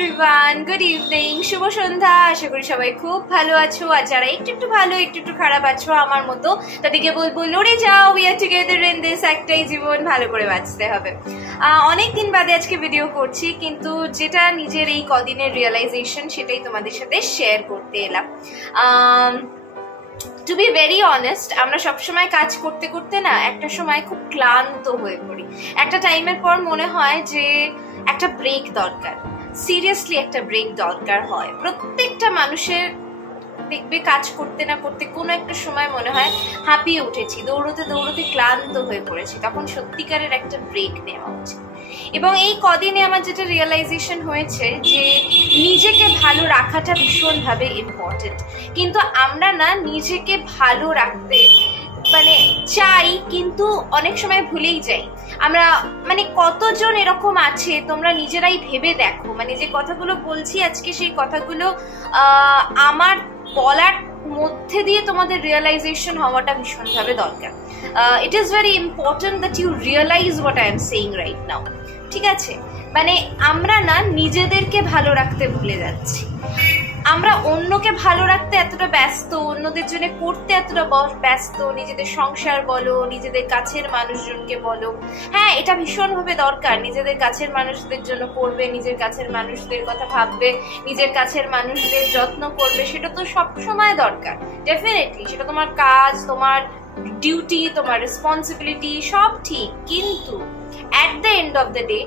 Everyone, good evening, শুভ সন্ধ্যা। আশা করি সবাই খুব ভালো আছো, আর যারা একটু ভালো একটু খারাপ আছো আমার মতো, তাদেরকে বলবো লড়ে যাও, we are together in this. একটাই জীবন, ভালো করে বাঁচতে হবে। অনেকদিন বাদে আজকে ভিডিও করছি, কিন্তু যেটা নিজের এই কদিনের রিয়েলাইজেশন সেটাই তোমাদের সাথে শেয়ার করতে এলাম। টু বি ভেরি অনেস্ট, আমরা সবসময় কাজ করতে করতে না একটা সময় খুব ক্লান্ত হয়ে পড়ি। একটা টাইমের পর মনে হয় যে একটা ব্রেক দরকার, সিরিয়াসলি একটা ব্রেক দরকার হয়। প্রত্যেকটা মানুষের দেখবে কাজ করতে না করতে কোনো একটা সময় মনে হয় হাঁপিয়ে উঠেছি, দৌড়তে দৌড়তে ক্লান্ত হয়ে পড়েছি, তখন সত্যিকারের একটা ব্রেক নেওয়া উচিত। এবং এই কদিনে আমার যেটা রিয়েলাইজেশন হয়েছে যে নিজেকে ভালো রাখাটা ভীষণভাবে ইম্পর্টেন্ট, কিন্তু আমরা না নিজেকে ভালো রাখতে চাই, কিন্তু অনেক সময় ভুলেই যাই। আমরা কতজন এরকম আছে, তোমরা নিজেরাই ভেবে দেখো। যে কথাগুলো বলছি আজকে, সেই কথাগুলো আমার বলার মধ্যে দিয়ে তোমাদের রিয়েলাইজেশন হওয়াটা ভীষণভাবে দরকার। It is very important that you realise what I am saying right now. ঠিক আছে, আমরা না নিজেদেরকে ভালো রাখতে ভুলে যাচ্ছি। আমরা অন্যকে ভালো রাখতে এতটা ব্যস্ত, অন্যদের জন্য করতে এতটা ব্যস্ত, নিজেদের সংসার বলো, নিজেদের কাছের মানুষজনকে বলো। হ্যাঁ, এটা ভীষণভাবে দরকার, নিজেদের কাছের মানুষদের জন্য করবে, নিজের কাছের মানুষদের কথা ভাববে, নিজের কাছের মানুষদের যত্ন করবে, সেটা তো সবসময় দরকার, ডেফিনেটলি। সেটা তোমার কাজ, তোমার ডিউটি, তোমার রেসপন্সিবিলিটি, সব ঠিক। কিন্তু at the end of the day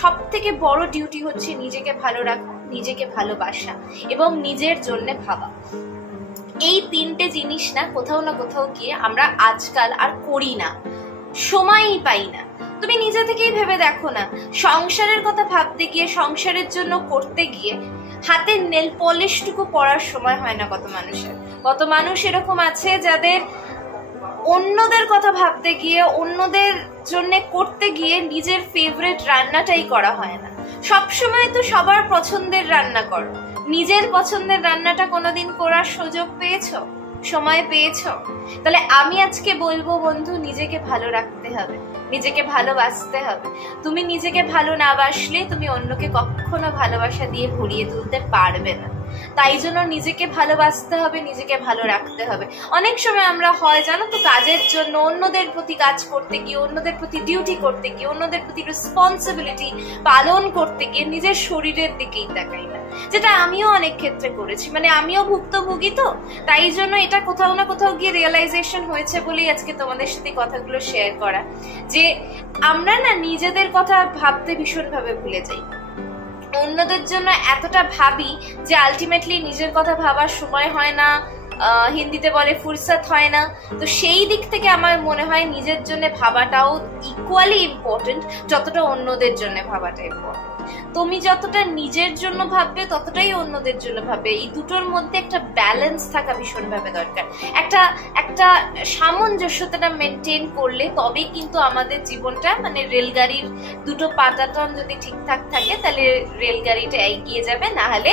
সব থেকে বড় ডিউটি হচ্ছে নিজেকে ভালো রাখা, নিজেকে ভালোবাসা এবং নিজের জন্য ভাবা। এই তিনটে জিনিস না কোথাও গিয়ে আমরা আজকাল আর করি না, সময়ই পাই না। তুমি নিজে থেকেই ভেবে দেখো না, সংসারের কথা ভাবতে গিয়ে, সংসারের জন্য করতে গিয়ে হাতে নেল পলিশটুকু পরার সময় হয় না কত মানুষের। কত মানুষ এরকম আছে যাদের অন্যদের কথা ভাবতে গিয়ে, অন্যদের জন্য করতে গিয়ে নিজের ফেভারিট রান্নাটাই করা হয় না। সবসময় তো সবার পছন্দের রান্না করো, নিজের পছন্দের রান্নাটা কোনোদিন করার সুযোগ পেয়েছো, সময় পেয়েছো? তাহলে আমি আজকে বলবো বন্ধু, নিজেকে ভালো রাখতে হবে, নিজেকে ভালোবাসতে হবে। তুমি নিজেকে ভালো না বাসলে তুমি অন্যকে কখনো ভালোবাসা দিয়ে ভরিয়ে তুলতে পারবে না। তাই জন্য নিজেকে ভালোবাসতে হবে, নিজেকে ভালো রাখতে হবে। অনেক সময় আমরা হয় জানো তো, কাজের জন্য অন্যদের প্রতি কাজ করতে গিয়ে, অন্যদের প্রতি ডিউটি করতে গিয়ে, অন্যদের প্রতি রেসপন্সিবিলিটি পালন করতে গিয়ে নিজের শরীরের দিকেই তাকাই না, যেটা আমিও অনেক ক্ষেত্রে করেছি। আমিও ভুক্তভোগী, তো তাই জন্য এটা কোথাও না কোথাও গিয়ে রিয়েলাইজেশন হয়েছে বলেই আজকে তোমাদের সাথে কথাগুলো শেয়ার করা, যে আমরা না নিজেদের কথা ভাবতে ভীষণভাবে ভুলে যাই, অন্যদের জন্য এতটা ভাবি যে আলটিমেটলি নিজের কথা ভাবার সময় হয় না, হিন্দিতে বলে ফুরসত হয় না। তো সেই দিক থেকে আমার মনে হয় নিজের জন্য ভাবাটাও ইকুয়ালি ইম্পর্টেন্ট যতটা অন্যদের জন্য ভাবাটা ইম্পর্টেন্ট। তুমি যতটা নিজের জন্য ভাববে ততটাই অন্যদের জন্য ভাববে। এই দুটোর মধ্যে একটা ব্যালেন্স থাকা ভীষণভাবে দরকার। একটা সামঞ্জস্যতা মেনটেন করলে তবেই কিন্তু আমাদের জীবনটা, রেলগাড়ির দুটো পাটাতন যদি ঠিকঠাক থাকে তাহলে রেলগাড়িটা এগিয়ে যাবে, না হলে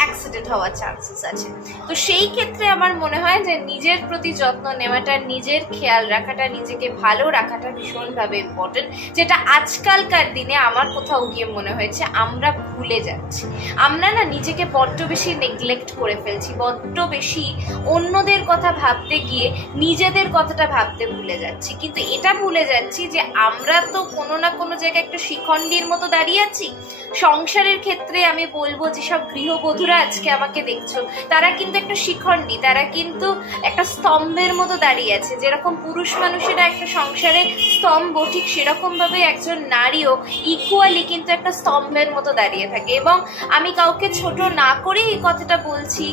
অ্যাক্সিডেন্ট হওয়ার চান্সেস আছে। তো সেই ক্ষেত্রে আমার মনে হয় যে নিজের প্রতি যত্ন নেওয়াটা, নিজের খেয়াল রাখাটা, নিজেকে ভালো রাখাটা ভীষণভাবে ইম্পর্টেন্ট, যেটা আজকালকার দিনে আমার কোথাও গিয়ে মনে হয়েছে আমরা ভুলে যাচ্ছি। আমরা না নিজেকে বড্ড বেশি নেগলেক্ট করে ফেলছি, বড্ড বেশি অন্যদের কথা ভাবতে গিয়ে নিজেদের কথাটা ভাবতে ভুলে যাচ্ছি। কিন্তু এটা ভুলে যাচ্ছি যে আমরা তো কোনো না কোনো জায়গায় একটা শিখণ্ডীর মতো দাঁড়িয়ে আছি। সংসারের ক্ষেত্রে আমি বলবো, যেসব গৃহবধূরা আজকে আমাকে দেখছো, তারা কিন্তু একটা শিখণ্ডী, তারা কিন্তু একটা স্তম্ভের মতো দাঁড়িয়ে আছে। যেরকম পুরুষ মানুষেরা একটা সংসারে স্তম্ভ, ঠিক সেরকম ভাবে একজন নারীও ইকুয়ালি কিন্তু একটা স্তম্ভের মতো দাঁড়িয়ে থাকে। এবং আমি কাউকে ছোট না করে এই কথাটা বলছি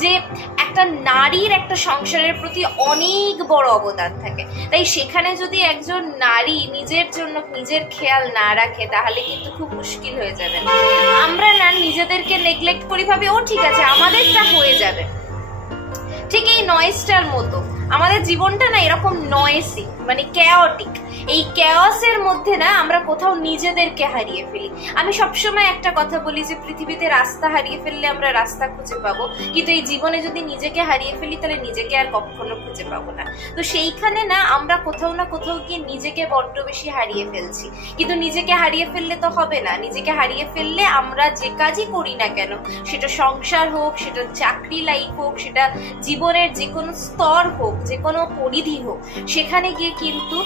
যে একটা নারীর একটা সংসারের প্রতি অনেক বড় অবদান থাকে। তাই সেখানে যদি একজন নারী নিজের জন্য নিজের খেয়াল না রাখে, তাহলে কিন্তু খুব মুশকিল হয়ে যাবে। আমরা না নিজেদেরকে নেগলেক্ট করি, ভাবি ও ঠিক আছে আমাদেরটা হয়ে যাবে। ঠিক এই নয়েজটার মতো আমাদের জীবনটা না এরকম নয়েসি, ক্যাওটিক। এই ক্যাওসের মধ্যে না আমরা কোথাও নিজেদেরকে হারিয়ে ফেলি। আমি সবসময় একটা কথা বলি যে পৃথিবীতে রাস্তা হারিয়ে ফেললে আমরা রাস্তা খুঁজে পাবো, কিন্তু এই জীবনে যদি নিজেকে হারিয়ে ফেলি তাহলে নিজেকে আর কখনো খুঁজে পাবো না। তো সেইখানে না আমরা কোথাও না কোথাও গিয়ে নিজেকে বড্ড বেশি হারিয়ে ফেলছি। কিন্তু নিজেকে হারিয়ে ফেললে তো হবে না। নিজেকে হারিয়ে ফেললে আমরা যে কাজই করি না কেন, সেটা সংসার হোক, সেটা চাকরি লাইফ হোক, সেটা জীবনের যে কোনো স্তর হোক, যে কোনো পরিধি হোক, সেখানে গিয়ে কিন্তু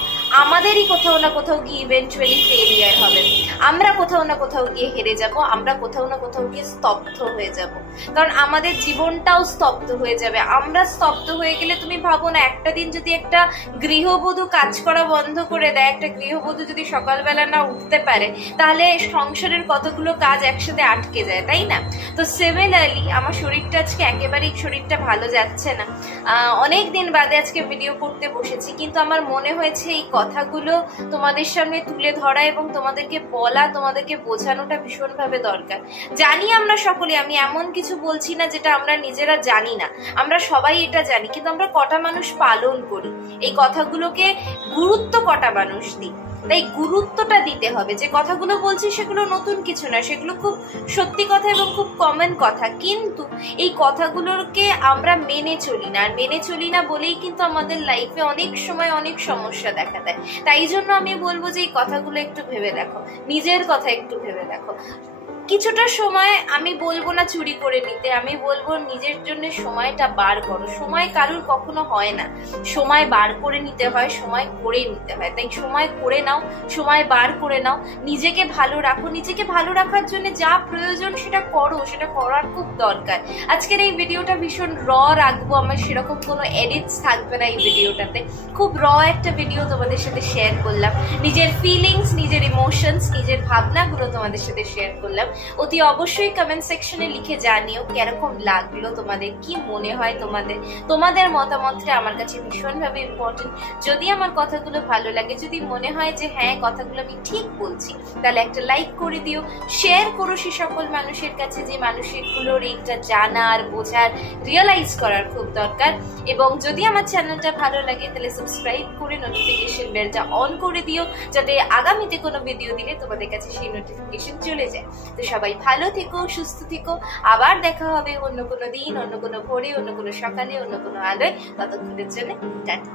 আমাদেরই কোথাও না কোথাও গিয়ে ইভেন্চুয়ালি ফেলিয়ার হবে। আমরা কোথাও না কোথাও গিয়ে হেরে যাব, আমরা কোথাও না কোথাও গিয়ে স্তব্ধ হয়ে যাব, কারণ আমাদের জীবনটাও স্তব্ধ হয়ে যাবে। আমরা স্তব্ধ হয়ে গেলে তুমি ভাবো না, একটা দিন যদি একটা গৃহবধূ কাজ করা বন্ধ করে দেয়, একটা গৃহবধূ যদি সকালবেলা না উঠতে পারে, তাহলে সংসারের কতগুলো কাজ একসাথে আটকে যায়, তাই না? তো সিমিলারলি আমার শরীরটা আজকে একেবারেই শরীরটা ভালো যাচ্ছে না। অনেক দিন বাদে আজকে ভিডিও করতে বসেছি, কিন্তু আমার মনে হয়েছে এই কথাগুলো তোমাদের সামনে তুলে ধরা এবং তোমাদেরকে বলা, তোমাদেরকে বোঝানোটা ভীষণভাবে দরকার। জানি আমরা সকলে, আমি এমন কিছু বলছি না যেটা আমরা নিজেরা জানি না, আমরা সবাই এটা জানি, কিন্তু আমরা কটা মানুষ পালন করি এই কথাগুলোকে, গুরুত্ব কটা মানুষ দিই। তাই গুরুত্বটা দিতে হবে। যে কথাগুলো বলছি সেগুলো নতুন কিছু না, সেগুলো খুব সত্যি কথা এবং খুব কমন কথা, কিন্তু এই কথাগুলোকে আমরা মেনে চলি না। আর মেনে চলি না বলেই কিন্তু আমাদের লাইফে অনেক সময় অনেক সমস্যা দেখা দেয়। তাই জন্য আমি বলবো যে এই কথাগুলো একটু ভেবে দেখো, নিজের কথা একটু ভেবে দেখো। কিছুটা সময়, আমি বলবো না চুরি করে নিতে, আমি বলবো নিজের জন্য সময়টা বার করো। সময় কারুর কখনো হয় না, সময় বার করে নিতে হয়, সময় করে নিতে হয়। তাই সময় করে নাও, সময় বার করে নাও, নিজেকে ভালো রাখো। নিজেকে ভালো রাখার জন্য যা প্রয়োজন সেটা করো, সেটা করার খুব দরকার। আজকের এই ভিডিওটা ভীষণ র রাখবো, আমার সেরকম কোনো এডিটস থাকবে না এই ভিডিওটাতে। খুব র একটা ভিডিও তোমাদের সাথে শেয়ার করলাম, নিজের ফিলিংস, নিজের ইমোশনস, নিজের ভাবনাগুলো তোমাদের সাথে শেয়ার করলাম। অতি অবশ্যই কমেন্ট সেকশনে লিখে জানিও কিরকম লাগলো তোমাদের, কি মনে হয় তোমাদের মতামতটা আমার কাছে ভীষণভাবে ইম্পর্টেন্ট। যদি আমার কথাগুলো ভালো লাগে, যদি মনে হয় যে হ্যাঁ কথাগুলো আমি ঠিক বলছি, তাহলে একটা লাইক করে দিও, শেয়ার করো সে সকল মানুষের কাছে যে মানুষগুলোর এইটা জানার, বোঝার, রিয়েলাইজ করার খুব দরকার। এবং যদি আমার চ্যানেলটা ভালো লাগে তাহলে সাবস্ক্রাইব করে নোটিফিকেশন বেলটা অন করে দিও, যাতে আগামীতে কোনো ভিডিও দিলে তোমাদের কাছে সেই নোটিফিকেশন চলে যায়। তো সবাই ভালো থেকো, সুস্থ থেকো, আবার দেখা হবে অন্য কোনো দিন, অন্য কোনো ভোরে, অন্য কোনো সকালে, অন্য কোনো আলোয়। ততক্ষণের জন্য টাটা।